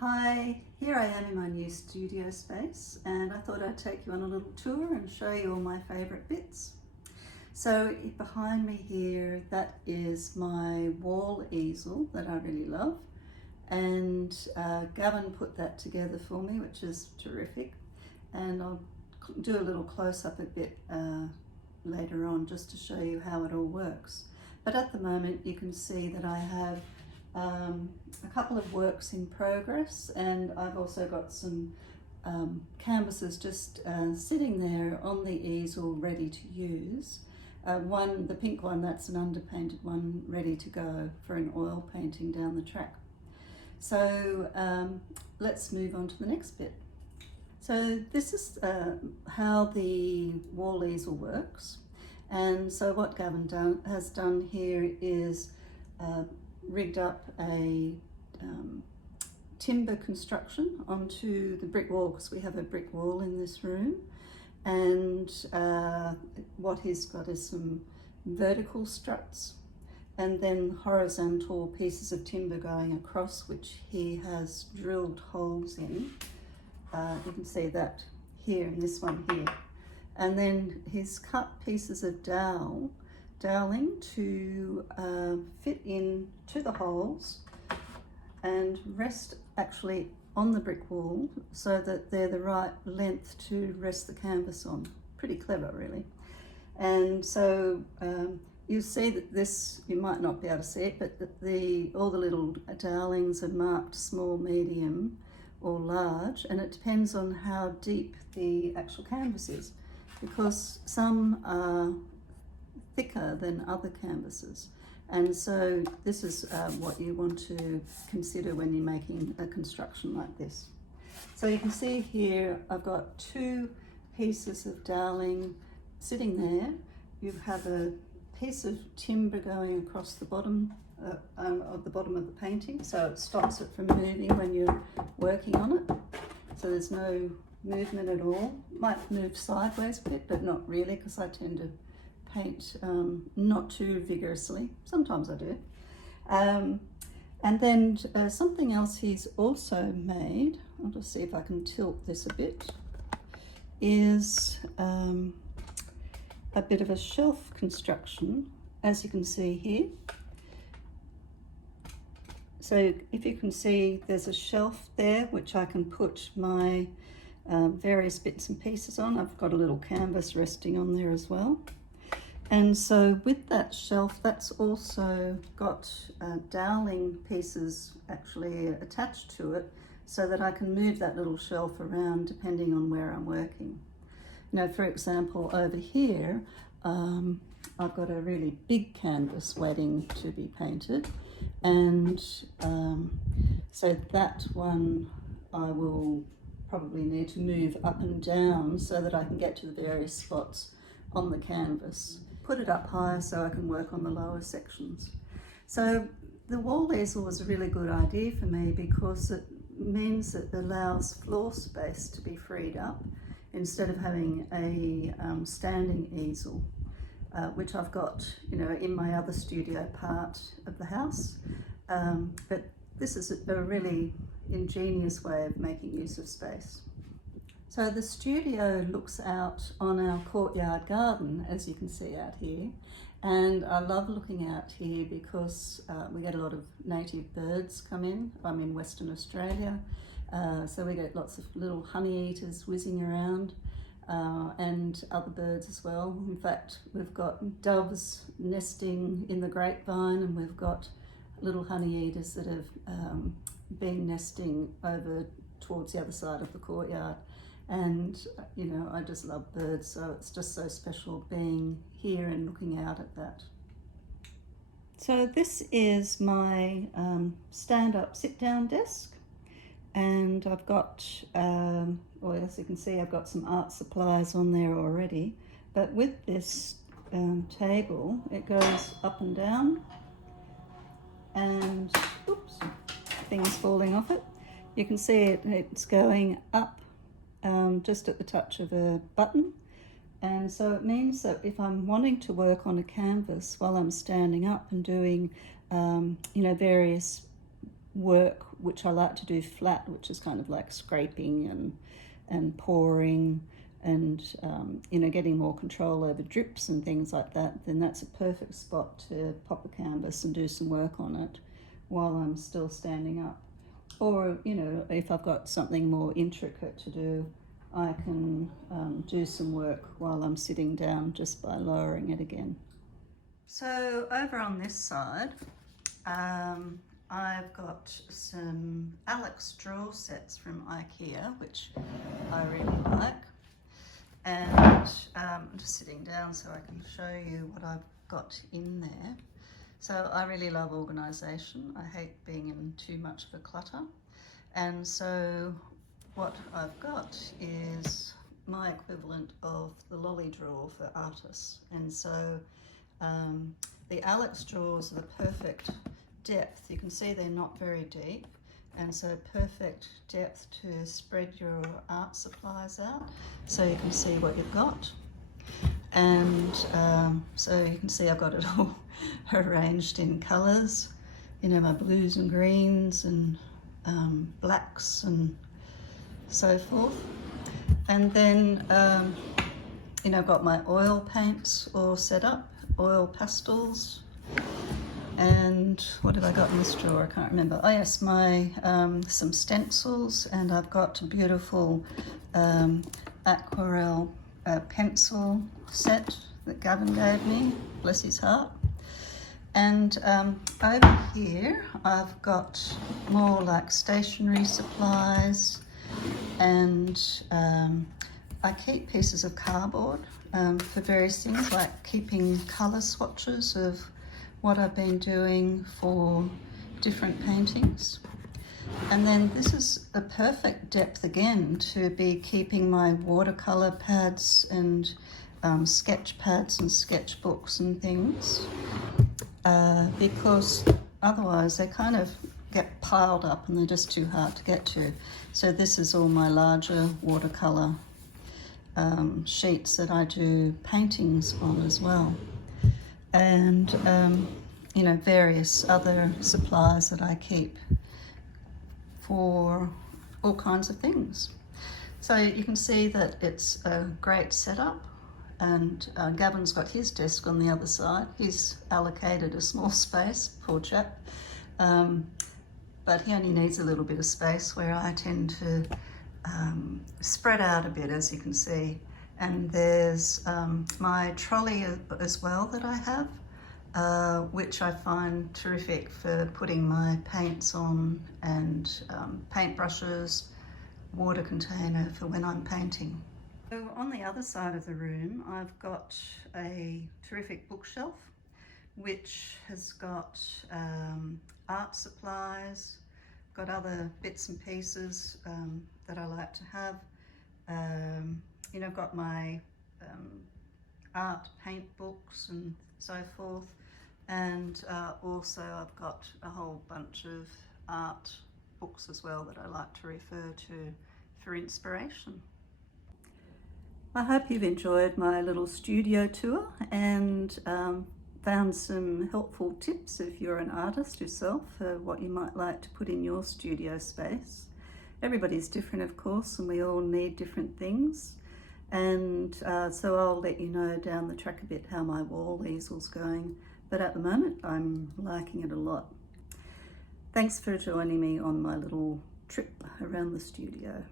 Hi, here I am in my new studio space and I thought I'd take you on a little tour and show you all my favourite bits. So behind me here, that is my wall easel that I really love, and Gavin put that together for me, which is terrific, and I'll do a little close-up a bit later on just to show you how it all works. But at the moment you can see that I have a couple of works in progress, and I've also got some canvases just sitting there on the easel ready to use. The pink one, that's an underpainted one ready to go for an oil painting down the track. So let's move on to the next bit. So this is how the wall easel works, and so what Gavin has done here is rigged up a timber construction onto the brick wall, because we have a brick wall in this room, and what he's got is some vertical struts and then horizontal pieces of timber going across, which he has drilled holes in. You can see that here in this one here, and then he's cut pieces of doweling to fit in to the holes and rest actually on the brick wall so that they're the right length to rest the canvas on. Pretty clever, really. And so you see that this, you might not be able to see it, but all the little dowelings are marked small, medium or large, and it depends on how deep the actual canvas is, because some are thicker than other canvases, and so this is what you want to consider when you're making a construction like this. So you can see here I've got two pieces of doweling sitting there. You have a piece of timber going across the bottom of the painting, so it stops it from moving when you're working on it, so there's no movement at all. Might move sideways a bit, but not really, because I tend to paint not too vigorously. Sometimes I do. And then something else he's also made, I'll just see if I can tilt this a bit, is a bit of a shelf construction, as you can see here. So if you can see, there's a shelf there which I can put my various bits and pieces on. I've got a little canvas resting on there as well. And so with that shelf, that's also got doweling pieces actually attached to it, so that I can move that little shelf around depending on where I'm working. Now, for example, over here, I've got a really big canvas waiting to be painted, and so that one I will probably need to move up and down so that I can get to the various spots on the canvas. Put it up higher so I can work on the lower sections. So the wall easel was a really good idea for me, because it means that it allows floor space to be freed up instead of having a standing easel, which I've got, in my other studio part of the house. But this is a really ingenious way of making use of space. So the studio looks out on our courtyard garden, as you can see out here, and I love looking out here because we get a lot of native birds come in. I'm in Western Australia, so we get lots of little honey eaters whizzing around, and other birds as well. In fact, we've got doves nesting in the grapevine, and we've got little honey eaters that have been nesting over towards the other side of the courtyard. And I just love birds, so it's just so special being here and looking out at that. So this is my stand-up sit-down desk, and I've got, well, as you can see, I've got some art supplies on there already, but with this table, it goes up and down, and oops, things falling off it. You can see it's going up just at the touch of a button, and so it means that if I'm wanting to work on a canvas while I'm standing up and doing various work which I like to do flat, which is kind of like scraping and pouring and getting more control over drips and things like that, then that's a perfect spot to pop a canvas and do some work on it while I'm still standing up. Or, if I've got something more intricate to do, I can do some work while I'm sitting down just by lowering it again. So over on this side, I've got some Alex drawer sets from IKEA, which I really like. And I'm just sitting down so I can show you what I've got in there. So I really love organisation. I hate being in too much of a clutter. And so what I've got is my equivalent of the lolly drawer for artists. And so the Alex drawers are the perfect depth. You can see they're not very deep, and so perfect depth to spread your art supplies out so you can see what you've got. And so you can see I've got it all arranged in colours, my blues and greens and blacks and so forth. And then I've got my oil paints all set up, oil pastels. And what have I got in this drawer? I can't remember. Oh yes, my some stencils, and I've got a beautiful aquarelle pencil set that Gavin gave me, bless his heart. And over here I've got more like stationery supplies, and I keep pieces of cardboard for various things, like keeping colour swatches of what I've been doing for different paintings. And then this is a perfect depth again to be keeping my watercolour pads and sketch pads and sketchbooks and things, because otherwise they kind of get piled up and they're just too hard to get to. So this is all my larger watercolour sheets that I do paintings on as well. And various other supplies that I keep for all kinds of things. So you can see that it's a great setup, and Gavin's got his desk on the other side. He's allocated a small space, poor chap, but he only needs a little bit of space, where I tend to spread out a bit, as you can see. And there's my trolley as well that I have, which I find terrific for putting my paints on, and paintbrushes, water container for when I'm painting. So on the other side of the room, I've got a terrific bookshelf, which has got art supplies, got other bits and pieces that I like to have. I've got my art paint books and so forth, and also I've got a whole bunch of art books as well that I like to refer to for inspiration. I hope you've enjoyed my little studio tour and found some helpful tips if you're an artist yourself for what you might like to put in your studio space. Everybody's different, of course, and we all need different things. And so I'll let you know down the track a bit how my wall easel's going, but at the moment I'm liking it a lot. Thanks for joining me on my little trip around the studio.